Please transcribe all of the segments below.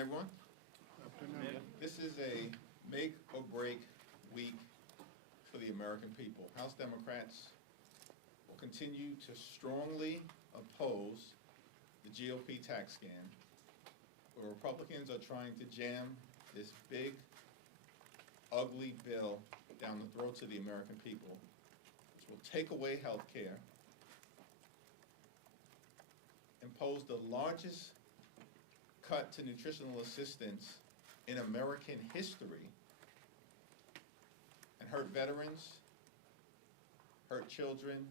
everyone. Afternoon. This is a make or break week for the American people. House Democrats will continue to strongly oppose the GOP tax scam, where Republicans are trying to jam this big, ugly bill down the throats of the American people, which will take away health care, impose the largest cut to nutritional assistance in American history, and hurt veterans, hurt children,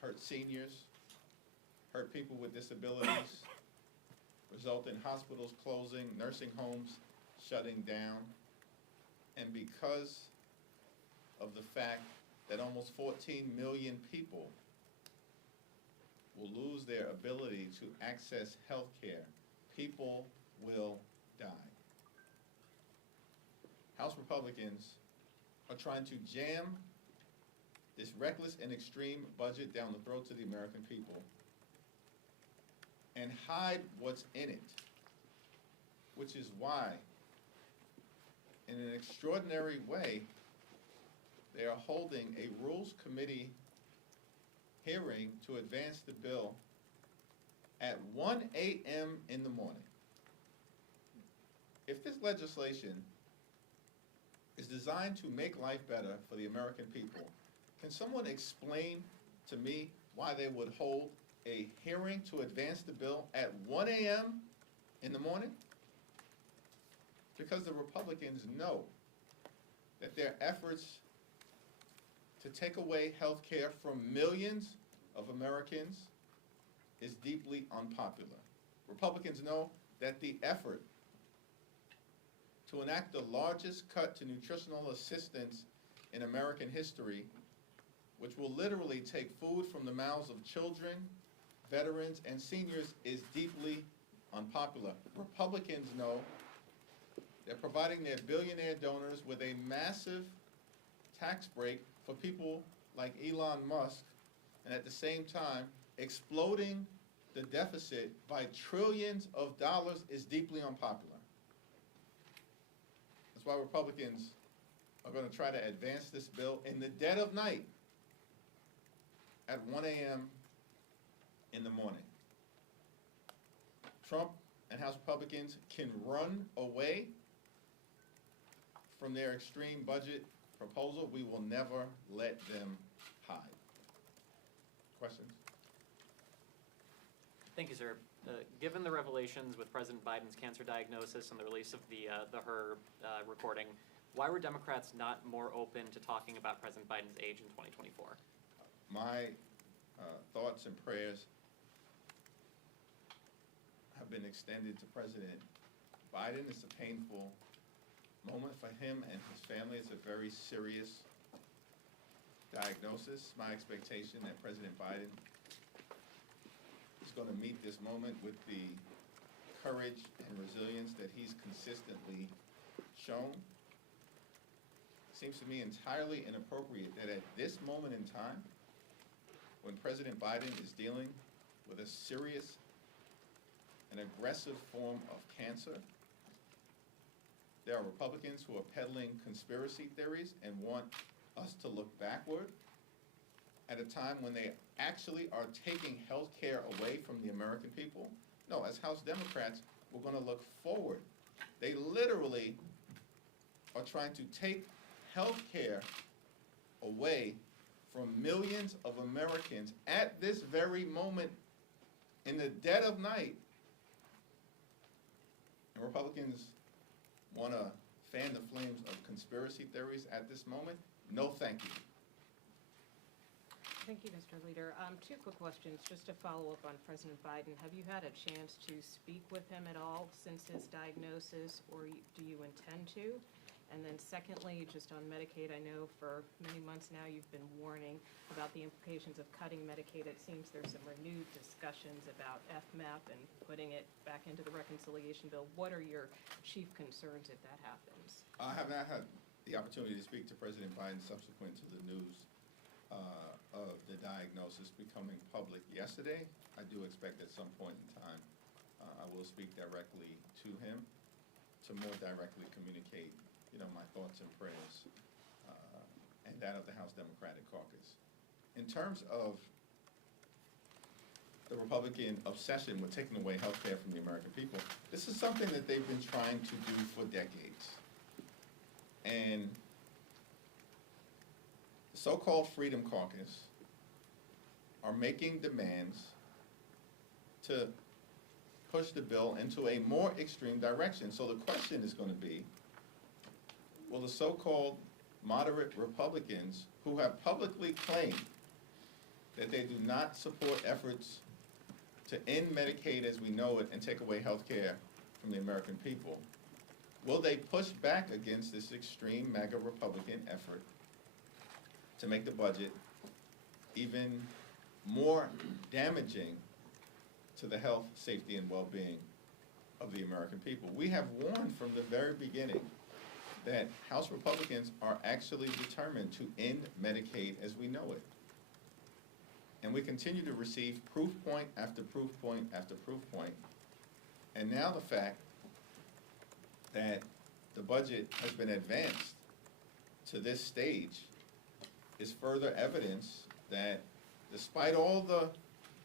hurt seniors, hurt people with disabilities, result in hospitals closing, nursing homes shutting down, and because of the fact that almost 14 million people will lose their ability to access health care, people will die. House Republicans are trying to jam this reckless and extreme budget down the throats of the American people and hide what's in it, which is why, in an extraordinary way, they are holding a Rules Committee hearing to advance the bill at 1 a.m. in the morning. If this legislation is designed to make life better for the American people, can someone explain to me why they would hold a hearing to advance the bill at 1 a.m. in the morning? Because the Republicans know that their efforts to take away health care from millions of Americans is deeply unpopular. Republicans know that the effort to enact the largest cut to nutritional assistance in American history, which will literally take food from the mouths of children, veterans, and seniors, is deeply unpopular. Republicans know that providing their billionaire donors with a massive tax break for people like Elon Musk, and at the same time exploding the deficit by trillions of dollars, is deeply unpopular. That's why Republicans are going to try to advance this bill in the dead of night at 1 a.m. in the morning. Trump and House Republicans can run away from their extreme budget proposal. We will never let them hide. Questions? Thank you, sir. Given the revelations with President Biden's cancer diagnosis and the release of the HER recording, why were Democrats not more open to talking about President Biden's age in 2024? My thoughts and prayers have been extended to President Biden. It's a painful moment for him and his family. It's a very serious diagnosis. My expectation that President Biden is going to meet this moment with the courage and resilience that he's consistently shown. It seems to me entirely inappropriate that at this moment in time, when President Biden is dealing with a serious and aggressive form of cancer, there are Republicans who are peddling conspiracy theories and want us to look backward at a time when they actually are taking health care away from the American people. No, as House Democrats, we're going to look forward. They literally are trying to take health care away from millions of Americans at this very moment in the dead of night. And Republicans want to fan the flames of conspiracy theories at this moment? No, thank you. Thank you, Mr. Leader. Two quick questions, just to follow up on President Biden. Have you had a chance to speak with him at all since his diagnosis, or do you intend to? And then secondly, just on Medicaid, I know for many months now you've been warning about the implications of cutting Medicaid. It seems there's some renewed discussions about FMAP and putting it back into the reconciliation bill. What are your chief concerns if that happens? I have not had the opportunity to speak to President Biden subsequent to the news of the diagnosis becoming public yesterday. I do expect at some point in time I will speak directly to him to more directly communicate, my thoughts and prayers, and that of the House Democratic Caucus. In terms of the Republican obsession with taking away health care from the American people, this is something that they've been trying to do for decades. And the so-called Freedom Caucus are making demands to push the bill into a more extreme direction. So the question is going to be, will the so-called moderate Republicans who have publicly claimed that they do not support efforts to end Medicaid as we know it and take away health care from the American people, will they push back against this extreme MAGA Republican effort to make the budget even more damaging to the health, safety, and well-being of the American people? We have warned from the very beginning that House Republicans are actually determined to end Medicaid as we know it. And we continue to receive proof point after proof point after proof point. And now the fact that the budget has been advanced to this stage is further evidence that despite all the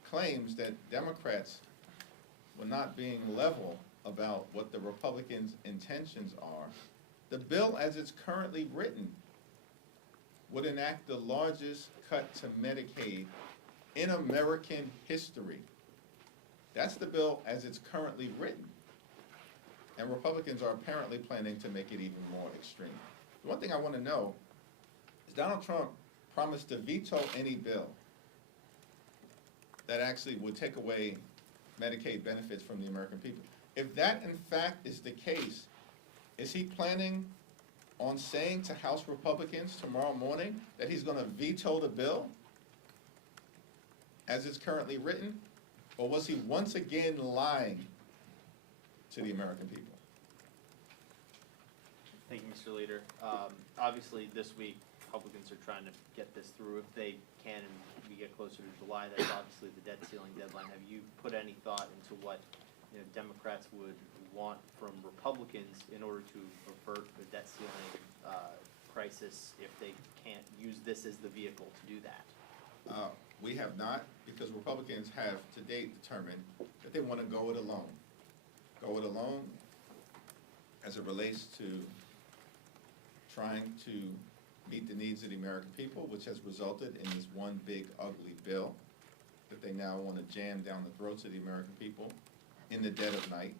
claims that Democrats were not being level about what the Republicans' intentions are, the bill as it's currently written would enact the largest cut to Medicaid in American history. That's the bill as it's currently written. And Republicans are apparently planning to make it even more extreme. The one thing I want to know is Donald Trump promised to veto any bill that actually would take away Medicaid benefits from the American people. If that in fact is the case, is he planning on saying to House Republicans tomorrow morning that he's going to veto the bill as it's currently written? Or was he once again lying to the American people? Thank you, Mr. Leader. Obviously, this week, Republicans are trying to get this through if they can, and we get closer to July. That's obviously the debt ceiling deadline. Have you put any thought into what Democrats would want from Republicans in order to avert the debt ceiling crisis if they can't use this as the vehicle to do that? We have not, because Republicans have to date determined that they want to go it alone. Go it alone as it relates to trying to meet the needs of the American people, which has resulted in this one big ugly bill that they now want to jam down the throats of the American people in the dead of night.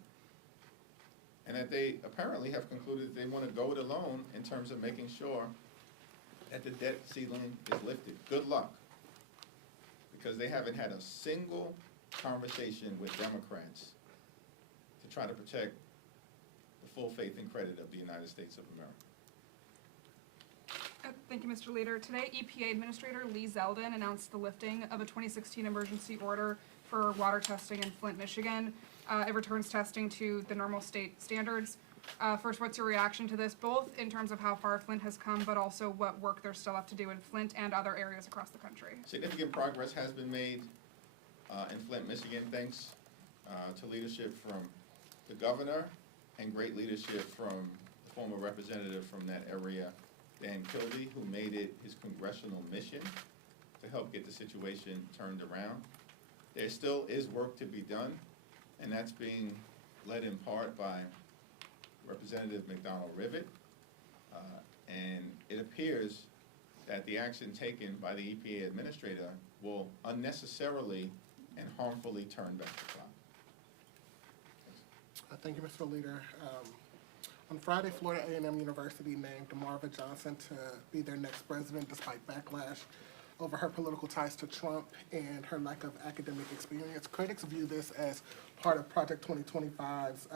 And that they apparently have concluded that they want to go it alone in terms of making sure that the debt ceiling is lifted. Good luck. Because they haven't had a single conversation with Democrats to try to protect the full faith and credit of the United States of America. Thank you, Mr. Leader. Today, EPA Administrator Lee Zeldin announced the lifting of a 2016 emergency order for water testing in Flint, Michigan. It returns testing to the normal state standards. First, what's your reaction to this, both in terms of how far Flint has come, but also what work there's still left to do in Flint and other areas across the country? Significant progress has been made in Flint, Michigan, thanks to leadership from the governor and great leadership from the former representative from that area, Dan Kildee, who made it his congressional mission to help get the situation turned around. There still is work to be done, and that's being led in part by Representative McDonald Rivet, and it appears that the action taken by the EPA administrator will unnecessarily and harmfully turn back the clock. Thank you, Mr. Leader. On Friday, Florida A&M University named Marva Johnson to be their next president despite backlash over her political ties to Trump and her lack of academic experience. Critics view this as part of Project 2025's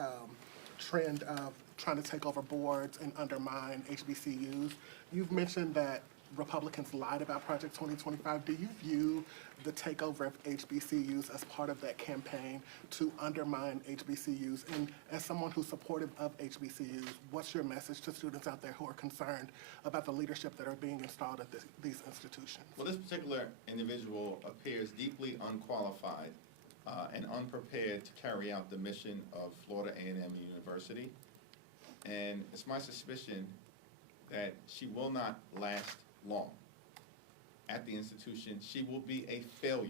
trend of trying to take over boards and undermine HBCUs. You've mentioned that Republicans lied about Project 2025. Do you view the takeover of HBCUs as part of that campaign to undermine HBCUs? And as someone who's supportive of HBCUs, what's your message to students out there who are concerned about the leadership that are being installed at these institutions? Well, this particular individual appears deeply unqualified and unprepared to carry out the mission of Florida A&M University. And it's my suspicion that she will not last long at the institution. She will be a failure.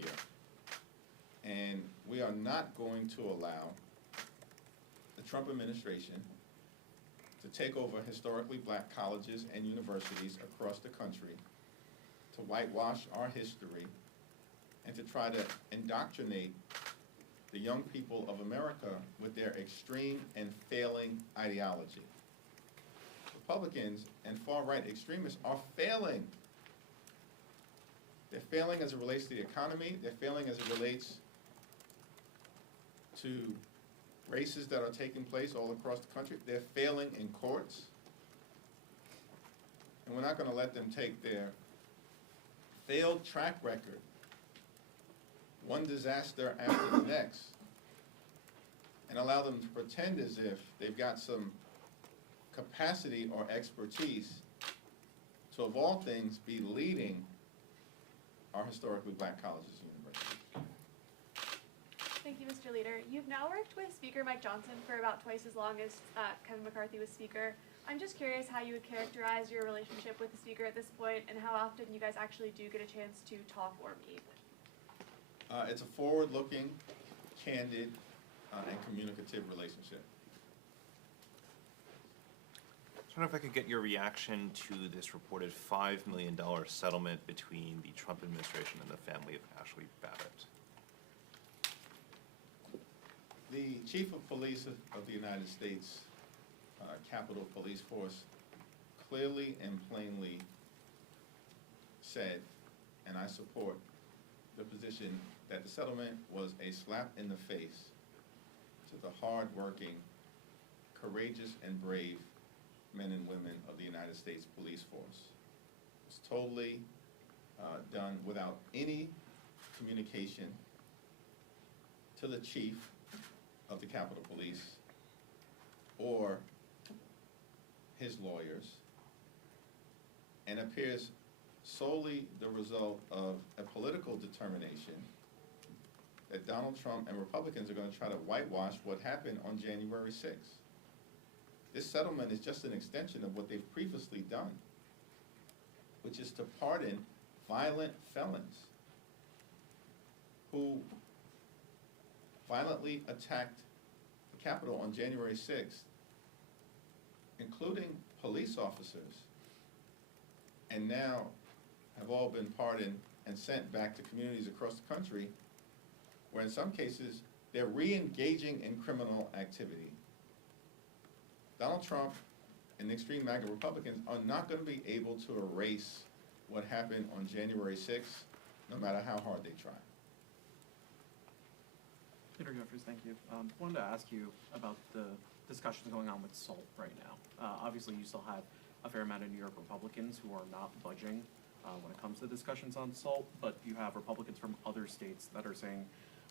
And we are not going to allow the Trump administration to take over historically black colleges and universities across the country, to whitewash our history, and to try to indoctrinate the young people of America with their extreme and failing ideology. Republicans and far-right extremists are failing. They're failing as it relates to the economy. They're failing as it relates to races that are taking place all across the country. They're failing in courts. And we're not going to let them take their failed track record, one disaster after the next, and allow them to pretend as if they've got some capacity or expertise to, of all things, be leading our historically black colleges and universities. Thank you, Mr. Leader. You've now worked with Speaker Mike Johnson for about twice as long as Kevin McCarthy was Speaker. I'm just curious how you would characterize your relationship with the Speaker at this point and how often you guys actually do get a chance to talk or meet. It's a forward-looking, candid, and communicative relationship. I wonder if I could get your reaction to this reported $5 million settlement between the Trump administration and the family of Ashley Babbitt. The Chief of Police of the United States Capitol Police Force clearly and plainly said, and I support the position, that the settlement was a slap in the face to the hard-working, courageous, and brave men and women of the United States Police Force. It's totally done without any communication to the chief of the Capitol Police or his lawyers, and appears solely the result of a political determination that Donald Trump and Republicans are going to try to whitewash what happened on January 6th. This settlement is just an extension of what they've previously done, which is to pardon violent felons who violently attacked the Capitol on January 6th, including police officers, and now have all been pardoned and sent back to communities across the country where in some cases they're re-engaging in criminal activity. Donald Trump and the extreme MAGA Republicans are not going to be able to erase what happened on January 6th, no matter how hard they try. Leader Jeffries, thank you. Wanted to ask you about the discussions going on with SALT right now. Obviously, you still have a fair amount of New York Republicans who are not budging when it comes to discussions on SALT, but you have Republicans from other states that are saying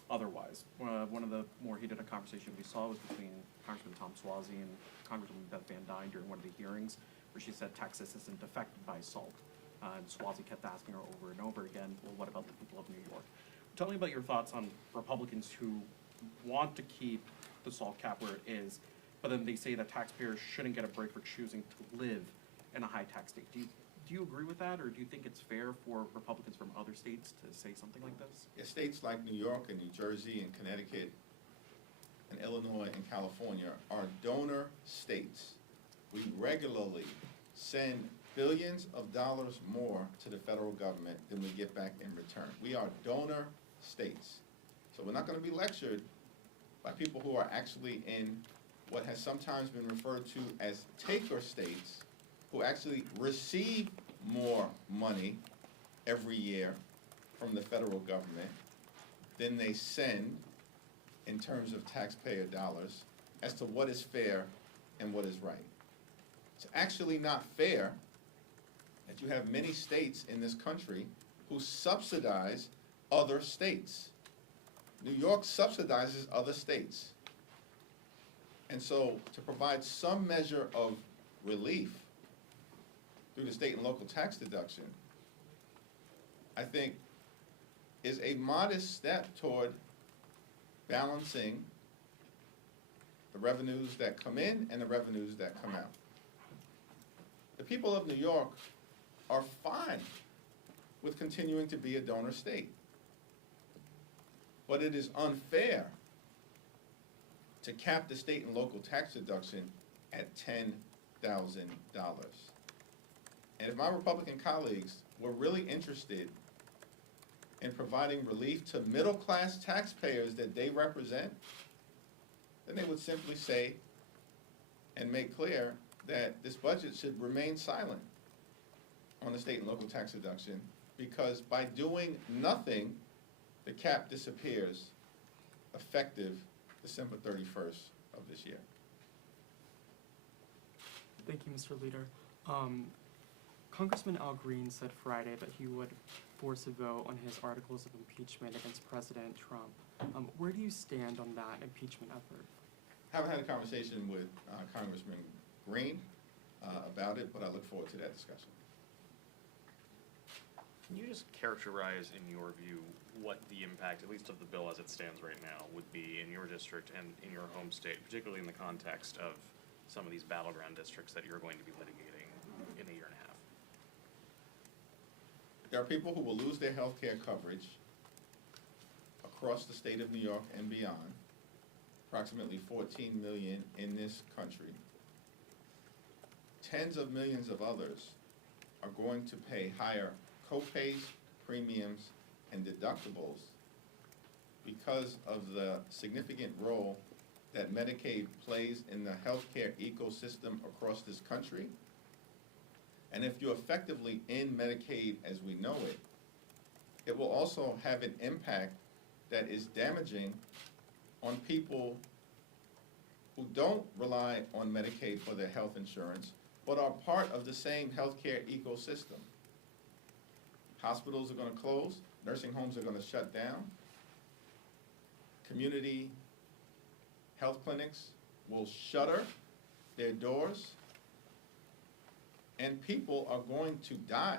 otherwise. One of the more heated conversations we saw was between Congressman Tom Suozzi and Congresswoman Beth Van Dyne during one of the hearings, where she said Texas isn't affected by SALT. And Suozzi kept asking her over and over again, well, what about the people of New York? Tell me about your thoughts on Republicans who want to keep the SALT cap where it is, but then they say that taxpayers shouldn't get a break for choosing to live in a high-tax state. Do you agree with that, or do you think it's fair for Republicans from other states to say something like this? Yeah, states like New York and New Jersey and Connecticut and Illinois and California are donor states. We regularly send billions of dollars more to the federal government than we get back in return. We are donor states. So we're not going to be lectured by people who are actually in what has sometimes been referred to as taker states, who actually receive more money every year from the federal government than they send in terms of taxpayer dollars, as to what is fair and what is right. It's actually not fair that you have many states in this country who subsidize other states. New York subsidizes other states. And so to provide some measure of relief through the state and local tax deduction, I think is a modest step toward balancing the revenues that come in and the revenues that come out. The people of New York are fine with continuing to be a donor state. But it is unfair to cap the state and local tax deduction at $10,000. And if my Republican colleagues were really interested in providing relief to middle-class taxpayers that they represent, then they would simply say and make clear that this budget should remain silent on the state and local tax deduction, because by doing nothing, the cap disappears effective December 31st of this year. Thank you, Mr. Leader. Congressman Al Green said Friday that he would force a vote on his articles of impeachment against President Trump. Where do you stand on that impeachment effort? Haven't had a conversation with Congressman Green about it, but I look forward to that discussion. Can you just characterize, in your view, what the impact, at least of the bill as it stands right now, would be in your district and in your home state, particularly in the context of some of these battleground districts that you're going to be litigating in a year and a half? There are people who will lose their health care coverage across the state of New York and beyond, approximately 14 million in this country. Tens of millions of others are going to pay higher co-pays, premiums, and deductibles because of the significant role that Medicaid plays in the healthcare ecosystem across this country. And if you're effectively in Medicaid as we know it, it will also have an impact that is damaging on people who don't rely on Medicaid for their health insurance, but are part of the same healthcare ecosystem. Hospitals are going to close, nursing homes are going to shut down, community health clinics will shutter their doors, and people are going to die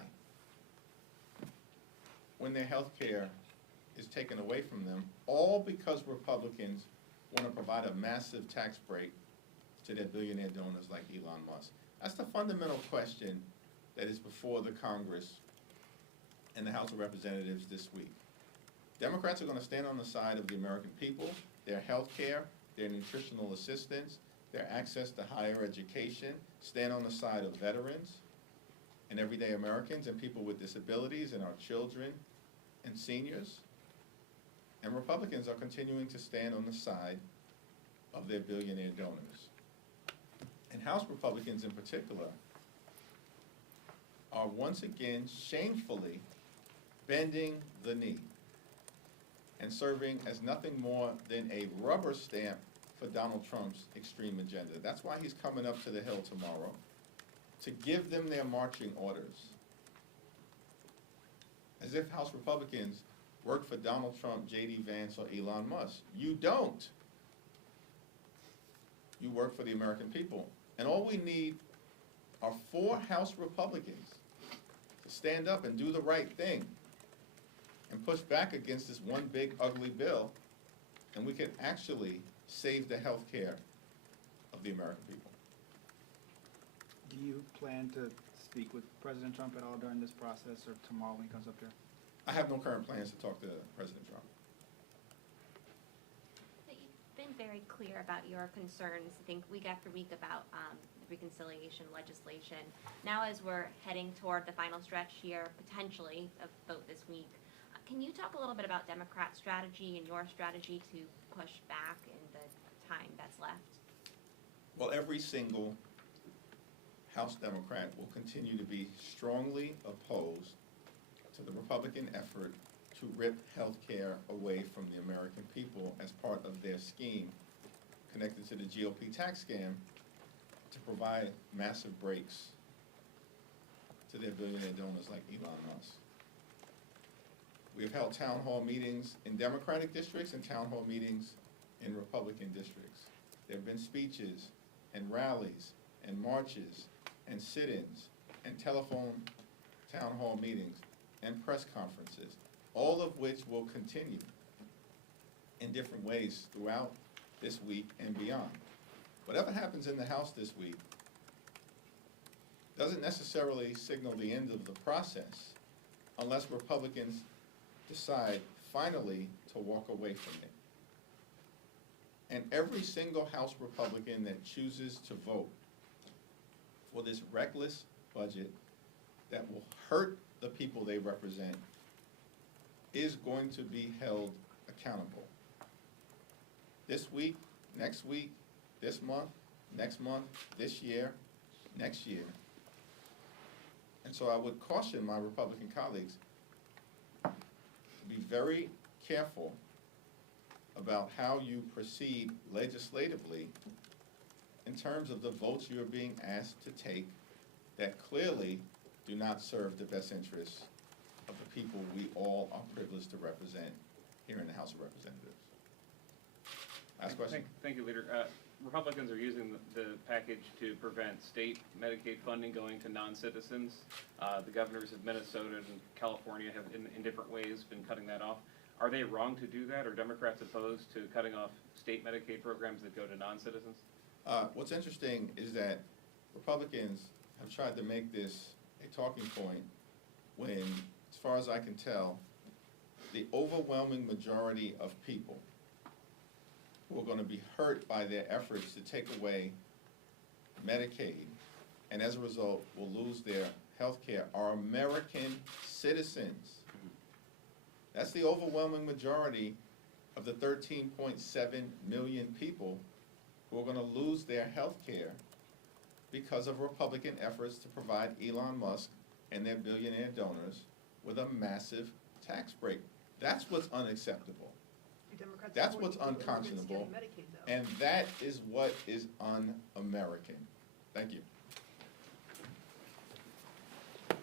when their health care is taken away from them, all because Republicans want to provide a massive tax break to their billionaire donors like Elon Musk. That's the fundamental question that is before the Congress and the House of Representatives this week. Democrats are going to stand on the side of the American people, their health care, their nutritional assistance, their access to higher education, stand on the side of veterans and everyday Americans and people with disabilities and our children and seniors. And Republicans are continuing to stand on the side of their billionaire donors. And House Republicans in particular are once again shamefully bending the knee and serving as nothing more than a rubber stamp for Donald Trump's extreme agenda. That's why he's coming up to the Hill tomorrow, to give them their marching orders. As if House Republicans work for Donald Trump, J.D. Vance, or Elon Musk. You don't. You work for the American people. And all we need are 4 House Republicans to stand up and do the right thing and push back against this one big ugly bill, and we can actually save the health care of the American people. Do you plan to speak with President Trump at all during this process or tomorrow when he comes up here? I have no current plans to talk to President Trump. You've been very clear about your concerns, I think, week after week about the reconciliation legislation. Now, as we're heading toward the final stretch here, potentially, of vote this week, can you talk a little bit about Democrat strategy and your strategy to push back in the time that's left? Well, every single House Democrat will continue to be strongly opposed to the Republican effort to rip health care away from the American people as part of their scheme connected to the GOP tax scam to provide massive breaks to their billionaire donors like Elon Musk. We have held town hall meetings in Democratic districts and town hall meetings in Republican districts. There have been speeches and rallies and marches and sit-ins and telephone town hall meetings and press conferences, all of which will continue in different ways throughout this week and beyond. Whatever happens in the House this week doesn't necessarily signal the end of the process unless Republicans decide finally to walk away from it. And every single House Republican that chooses to vote for this reckless budget that will hurt the people they represent is going to be held accountable. This week, next week, this month, next month, this year, next year. And so I would caution my Republican colleagues to be very careful about how you proceed legislatively in terms of the votes you're being asked to take that clearly do not serve the best interests of the people we all are privileged to represent here in the House of Representatives. Last question. Thank you, Leader. Republicans are using the package to prevent state Medicaid funding going to non-citizens. The governors of Minnesota and California have, in different ways, been cutting that off. Are they wrong to do that? Are Democrats opposed to cutting off state Medicaid programs that go to non-citizens? What's interesting is that Republicans have tried to make this a talking point when, as far as I can tell, the overwhelming majority of people who are going to be hurt by their efforts to take away Medicaid and as a result will lose their health care are American citizens. That's the overwhelming majority of the 13.7 million people who are going to lose their health care because of Republican efforts to provide Elon Musk and their billionaire donors with a massive tax break. That's what's unacceptable. That's what's unconscionable. And that is what is un-American. Thank you.